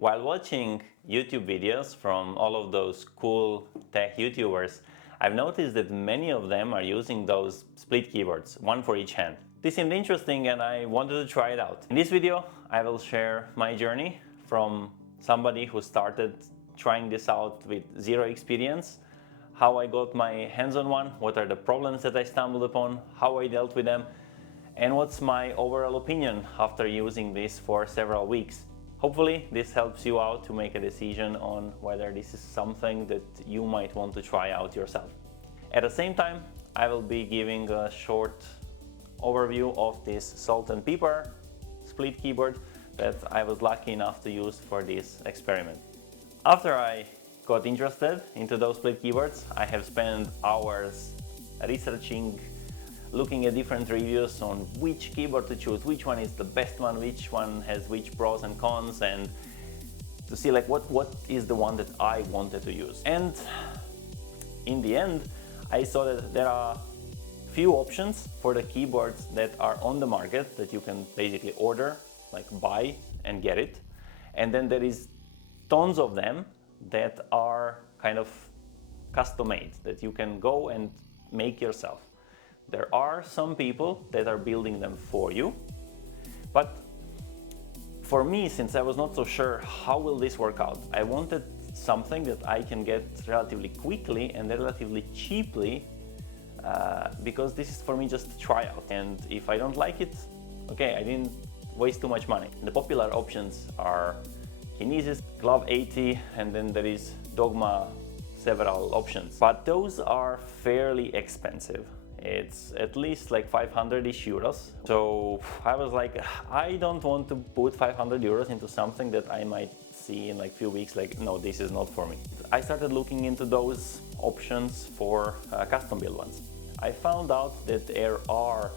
While watching YouTube videos from all of those cool tech YouTubers, I've noticed that many of them are using those split keyboards, one for each hand. This seemed interesting and I wanted to try it out. In this video, I will share my journey from somebody who started trying this out with zero experience, how I got my hands on one, what are the problems that I stumbled upon, how I dealt with them, and what's my overall opinion after using this for several weeks. Hopefully this helps you out to make a decision on whether this is something that you might want to try out yourself. At the same time, I will be giving a short overview of this Salt and Pepper split keyboard that I was lucky enough to use for this experiment. After I got interested into those split keyboards, I have spent hours researching, looking at different reviews on which keyboard to choose, which one is the best one, which one has which pros and cons, and to see like what is the one that I wanted to use. And in the end, I saw that there are few options for the keyboards that are on the market that you can basically order, like buy and get it. And then there is tons of them that are kind of custom made, that you can go and make yourself. There are some people that are building them for you, but for me, since I was not so sure how will this work out, I wanted something that I can get relatively quickly and relatively cheaply, because this is for me just a tryout. And if I don't like it, okay, I didn't waste too much money. The popular options are Kinesis, Glove 80, and then there is Dogma, several options. But those are fairly expensive. It's at least like 500-ish euros. So I was like, I don't want to put 500 euros into something that I might see in like few weeks, like, no, this is not for me. I started looking into those options for custom build ones. I found out that there are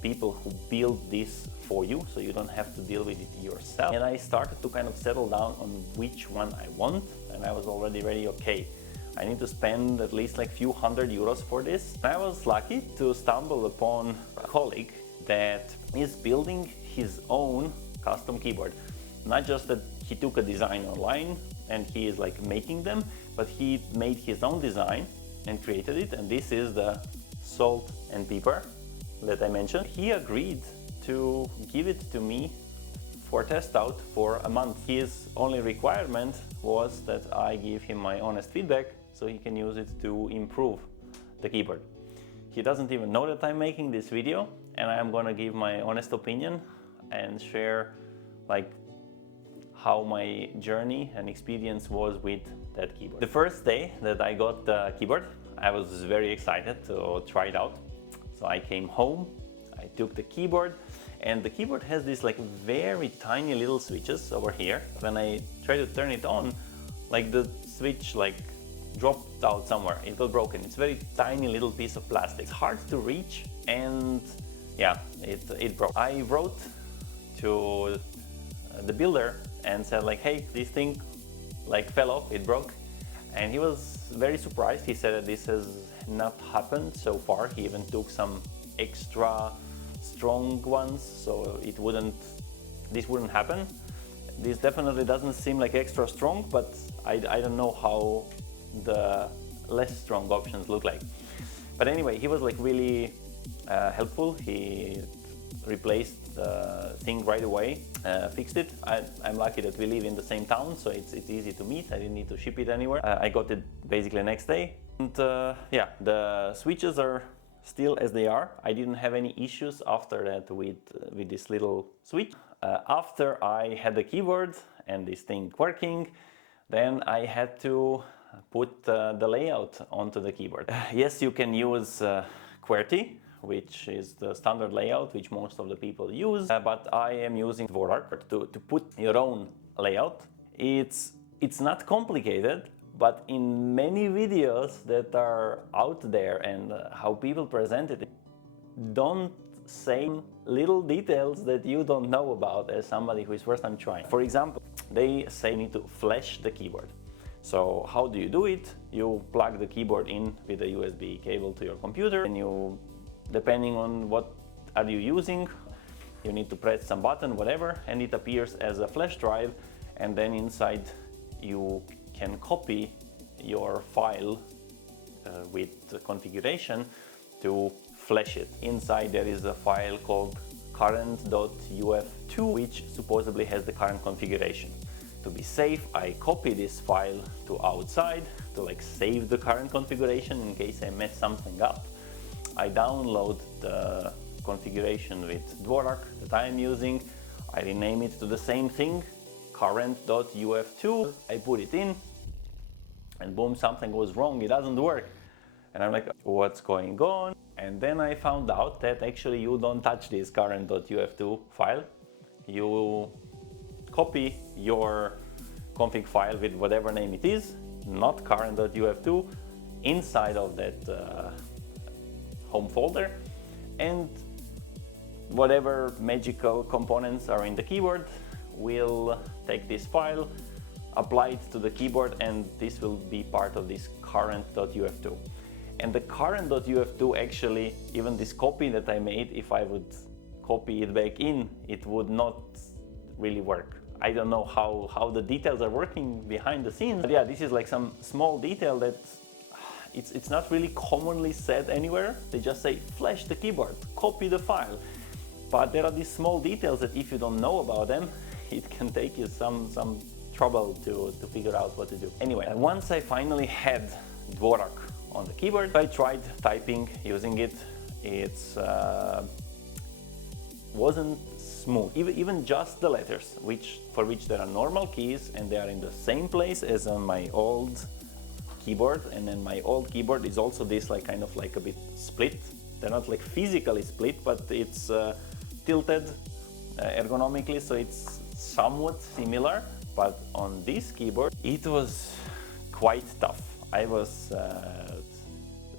people who build this for you, so you don't have to deal with it yourself. And I started to kind of settle down on which one I want, and I was already ready, okay, I need to spend at least like few hundred euros for this. I was lucky to stumble upon a colleague that is building his own custom keyboard. Not just that he took a design online and he is like making them, but he made his own design and created it, and this is the Salt and Pepper that I mentioned. He agreed to give it to me for test out for a month. His only requirement was that I give him my honest feedback so he can use it to improve the keyboard. He doesn't even know that I'm making this video, and I'm gonna give my honest opinion and share like how my journey and experience was with that keyboard. The first day that I got the keyboard, I was very excited to try it out. So I came home, I took the keyboard, and the keyboard has these like very tiny little switches over here. When I try to turn it on, like the switch like dropped out somewhere, it got broken. It's a very tiny little piece of plastic. It's hard to reach, and yeah, it broke. I wrote to the builder and said like, hey, this thing like fell off, it broke. And he was very surprised. He said that this has not happened so far. He even took some extra strong ones, so this wouldn't happen. This definitely doesn't seem like extra strong, but I don't know how the less strong options look like. But anyway, he was like really helpful. He replaced the thing right away, fixed it. I'm lucky that we live in the same town, so it's easy to meet. I didn't need to ship it anywhere. I got it basically the next day. And yeah, the switches are still as they are. I didn't have any issues after that with this little switch. After I had the keyboard and this thing working, then I had to put the layout onto the keyboard. Yes, you can use QWERTY, which is the standard layout which most of the people use, but I am using Dvorak to put your own layout. It's not complicated, but in many videos that are out there and how people present it, don't say little details that you don't know about as somebody who is first time trying. For example, they say you need to flash the keyboard. So how do you do it? You plug the keyboard in with a USB cable to your computer, and you, depending on what are you using, you need to press some button, whatever, and it appears as a flash drive, and then inside you can copy your file with the configuration to flash it. Inside there is a file called current.uf2, which supposedly has the current configuration. To be safe, I copy this file to outside to like save the current configuration in case I mess something up. I download the configuration with Dvorak that I am using. I rename it to the same thing, current.uf2. I put it in, and boom, something goes wrong, it doesn't work. And I'm like, what's going on? And then I found out that actually you don't touch this current.uf2 file. You copy your config file with whatever name it is, not current.uf2, inside of that home folder, and whatever magical components are in the keyboard will take this file, apply it to the keyboard, and this will be part of this current.uf2. And the current.uf2 actually, even this copy that I made, if I would copy it back in, it would not really work. I don't know how the details are working behind the scenes. But yeah, this is like some small detail that it's not really commonly said anywhere. They just say, flash the keyboard, copy the file. But there are these small details that if you don't know about them, it can take you some trouble to figure out what to do. Anyway, once I finally had Dvorak on the keyboard, I tried typing using it. It's wasn't smooth, even just the letters, for which there are normal keys and they are in the same place as on my old keyboard. And then my old keyboard is also this like kind of like a bit split. They're not like physically split, but it's tilted ergonomically, so it's somewhat similar. But on this keyboard it was quite tough. I was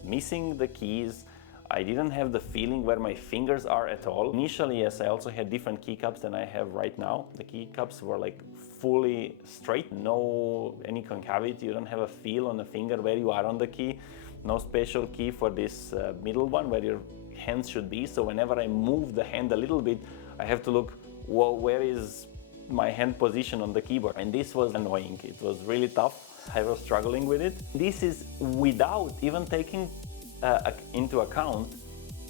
missing the keys. I didn't have the feeling where my fingers are at all. Initially, yes, I also had different keycaps than I have right now. The keycaps were like fully straight, no any concavity. You don't have a feel on the finger where you are on the key. No special key for this middle one where your hands should be. So whenever I move the hand a little bit, I have to look, whoa, where is my hand position on the keyboard? And this was annoying. It was really tough. I was struggling with it. This is without even taking into account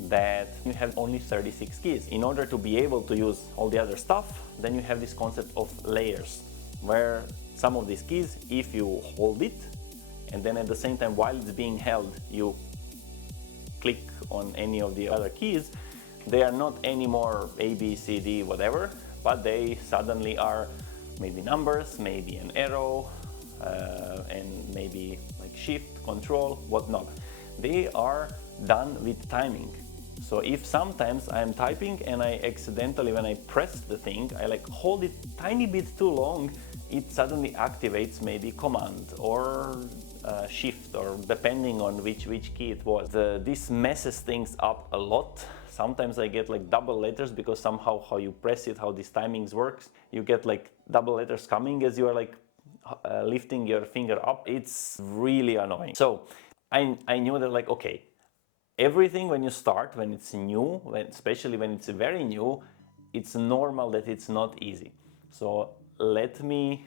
that you have only 36 keys. In order to be able to use all the other stuff, then you have this concept of layers, where some of these keys, if you hold it, and then at the same time while it's being held, you click on any of the other keys, they are not anymore A, B, C, D, whatever, but they suddenly are maybe numbers, maybe an arrow, and maybe like shift, control, whatnot. They are done with timing. So if sometimes I'm typing and I accidentally, when I press the thing, I like hold it tiny bit too long, it suddenly activates maybe command or shift, or depending on which key it was. This messes things up a lot. Sometimes I get like double letters because somehow how you press it, how these timings works, you get like double letters coming as you are like lifting your finger up. It's really annoying. So I knew that like, okay, everything when you start, when it's new, especially when it's very new, it's normal that it's not easy. So let me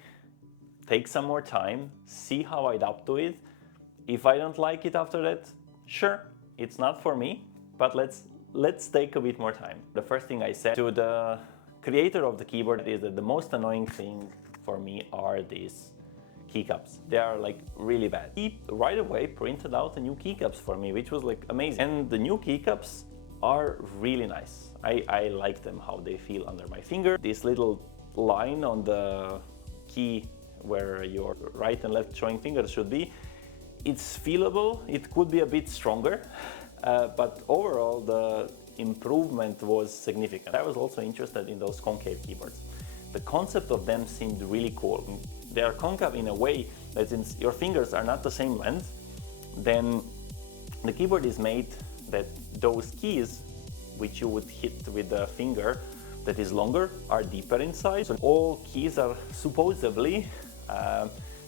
take some more time, see how I adapt to it. If I don't like it after that, sure, it's not for me, but let's take a bit more time. The first thing I said to the creator of the keyboard is that the most annoying thing for me are these keycaps. They are like really bad. He right away printed out a new keycaps for me, which was like amazing. And the new keycaps are really nice. I like them, how they feel under my finger. This little line on the key where your right and left showing fingers should be, it's feelable. It could be a bit stronger, but overall the improvement was significant. I was also interested in those concave keyboards. The concept of them seemed really cool. They are concave in a way that since your fingers are not the same length, then the keyboard is made that those keys which you would hit with the finger that is longer are deeper inside. So all keys are supposedly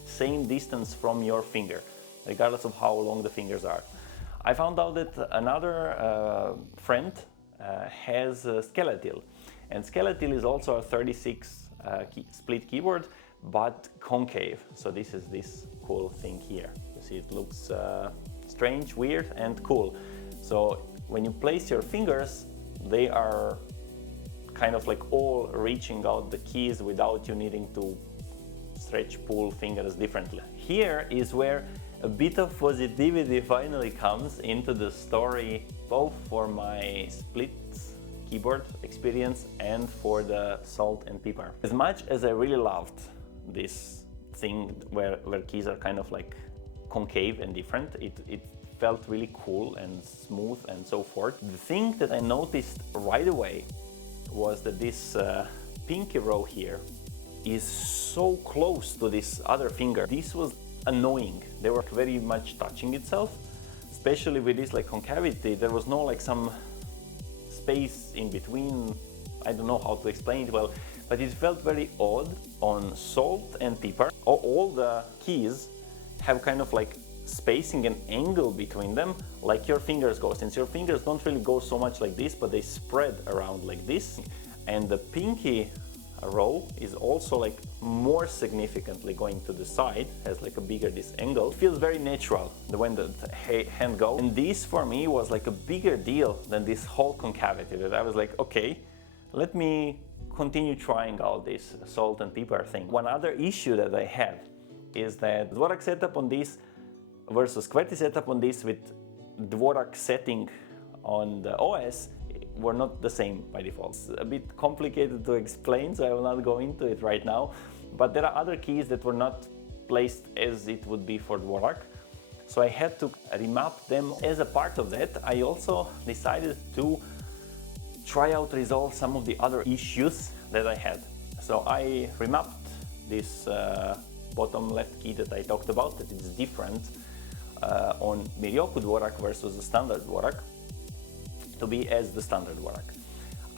same distance from your finger, regardless of how long the fingers are. I found out that another friend has Skeletil, and Skeletil is also a 36 split keyboard but concave. So this is this cool thing here. You see it looks strange, weird, and cool. So when you place your fingers, they are kind of like all reaching out the keys without you needing to stretch, pull fingers differently. Here is where a bit of positivity finally comes into the story, both for my split keyboard experience and for the Salt and Pipar. As much as I really loved this thing where keys are kind of like concave and different, it felt really cool and smooth and so forth. The thing that I noticed right away was that this pinky row here is so close to this other finger. This was annoying. They were very much touching itself, especially with this like concavity. There was no like some space in between. I don't know how to explain it well, but it felt very odd. On Salt and Pipar, all the keys have kind of like spacing and angle between them, like your fingers go. Since your fingers don't really go so much like this, but they spread around like this, and the pinky row is also like more significantly going to the side, has like a bigger this angle. It feels very natural when the hand goes, and this for me was like a bigger deal than this whole concavity, that I was like, okay, let me continue trying out this Salt and Pipar thing. One other issue that I have is that Dvorak setup on this versus QWERTY setup on this with Dvorak setting on the OS were not the same by default. It's a bit complicated to explain, so I will not go into it right now, but there are other keys that were not placed as it would be for Dvorak, so I had to remap them. As a part of that, I also decided to try out resolve some of the other issues that I had. So I remapped this bottom left key that I talked about, that it's different on Mirioku Dvorak versus the standard Dvorak, to be as the standard Dvorak.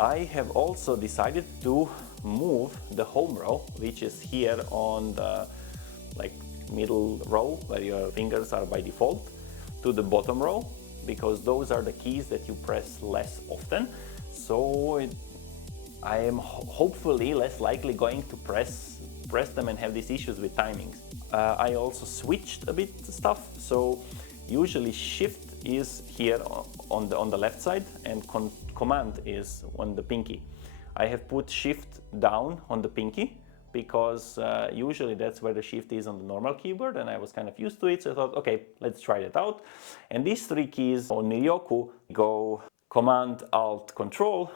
I have also decided to move the home row, which is here on the like middle row where your fingers are by default, to the bottom row, because those are the keys that you press less often. So I am hopefully less likely going to press them and have these issues with timings. I also switched a bit stuff, so usually Shift is here on the left side and Command is on the pinky. I have put Shift down on the pinky because usually that's where the Shift is on the normal keyboard, and I was kind of used to it, so I thought, okay, let's try that out. And these three keys on Mirioku go Command, Alt, Control,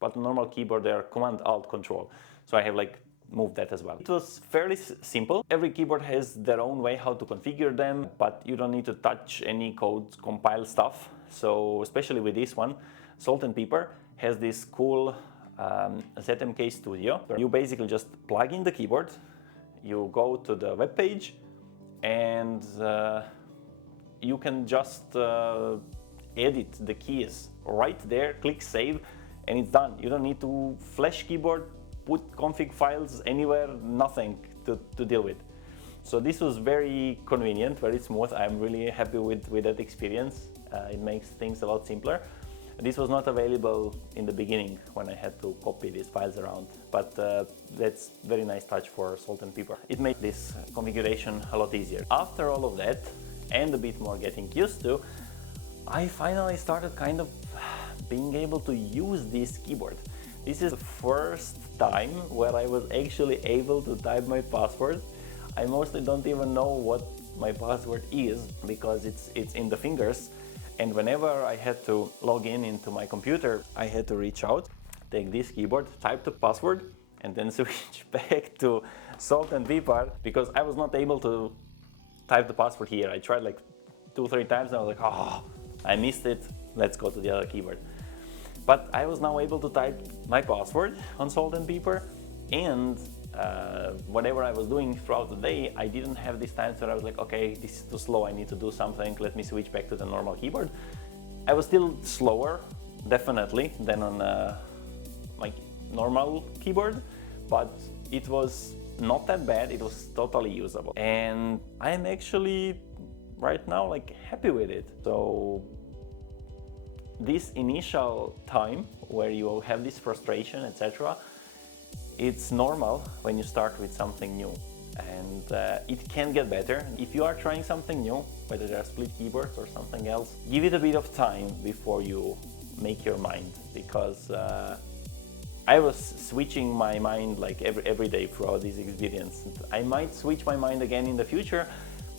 but on normal keyboard they are Command, Alt, Control. So I have like moved that as well. It was fairly simple. Every keyboard has their own way how to configure them, but you don't need to touch any code, compile stuff. So especially with this one, Salt and Pipar has this cool ZMK Studio, where you basically just plug in the keyboard, you go to the web page, and you can just edit the keys right there, click save, and it's done. You don't need to flash keyboard, put config files anywhere, nothing to deal with. So this was very convenient, very smooth. I'm really happy with that experience. It makes things a lot simpler. This was not available in the beginning when I had to copy these files around, but that's very nice touch for Salt and Pipar. It made this configuration a lot easier. After all of that, and a bit more getting used to, I finally started kind of being able to use this keyboard. This is the first time where I was actually able to type my password. I mostly don't even know what my password is because it's in the fingers. And whenever I had to log in into my computer, I had to reach out, take this keyboard, type the password, and then switch back to Salt and Pipar because I was not able to type the password here. I tried like 2-3 times and I was like, oh, I missed it. Let's go to the other keyboard. But I was now able to type my password on Salt and Pipar, and whatever I was doing throughout the day, I didn't have these times where I was like, okay, this is too slow, I need to do something, let me switch back to the normal keyboard. I was still slower, definitely, than on my normal keyboard, but it was not that bad, it was totally usable. And I'm actually right now like happy with it. So this initial time where you have this frustration, etc., It's normal when you start with something new, and it can get better. If you are trying something new, whether they're split keyboards or something else, give it a bit of time before you make your mind, because I was switching my mind like every day throughout this experience. I might switch my mind again in the future,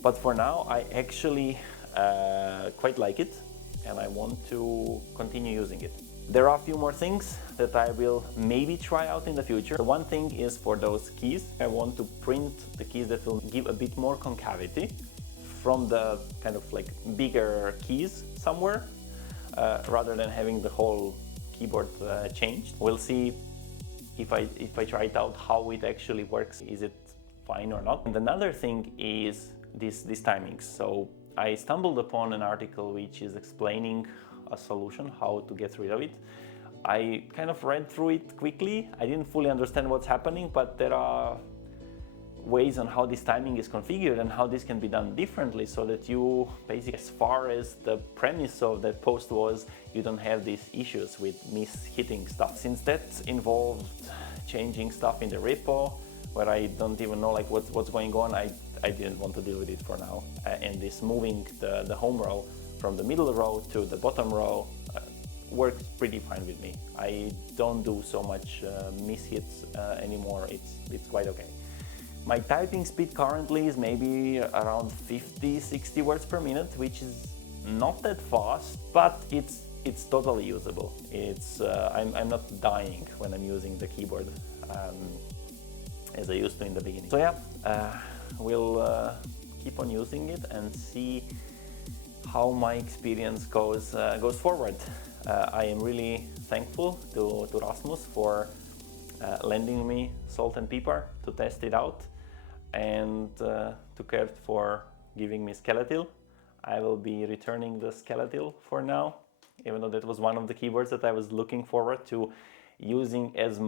but for now I actually quite like it, and I want to continue using it. There are a few more things that I will maybe try out in the future. The one thing is for those keys. I want to print the keys that will give a bit more concavity from the kind of like bigger keys somewhere, rather than having the whole keyboard changed. We'll see if I try it out how it actually works. Is it fine or not? And another thing is these timings. So I stumbled upon an article which is explaining a solution how to get rid of it. I kind of read through it quickly. I didn't fully understand what's happening, but there are ways on how this timing is configured and how this can be done differently, so that you basically, as far as the premise of that post was, you don't have these issues with mis-hitting stuff. Since that involved changing stuff in the repo where I don't even know like what's going on, I didn't want to deal with it for now. And this moving the home row from the middle row to the bottom row works pretty fine with me. I don't do so much mis-hits anymore. It's quite okay. My typing speed currently is maybe around 50-60 words per minute, which is not that fast, but it's totally usable. I'm not dying when I'm using the keyboard as I used to in the beginning. So yeah, we'll keep on using it and see how my experience goes forward. I am really thankful to Rasmus for lending me Salt and Pipar to test it out, and to Kurt for giving me Skeletil. I will be returning the Skeletil for now, even though that was one of the keyboards that I was looking forward to using as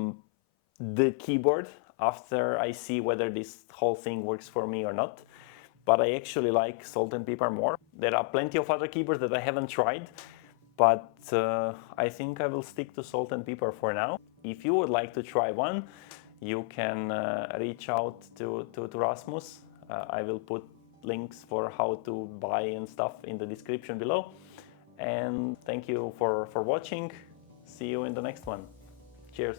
the keyboard after I see whether this whole thing works for me or not. But I actually like Salt and Pipar more. There are plenty of other keyboards that I haven't tried, but I think I will stick to Salt and Pipar for now. If you would like to try one, you can reach out to Rasmus. I will put links for how to buy and stuff in the description below. And thank you for watching. See you in the next one. Cheers.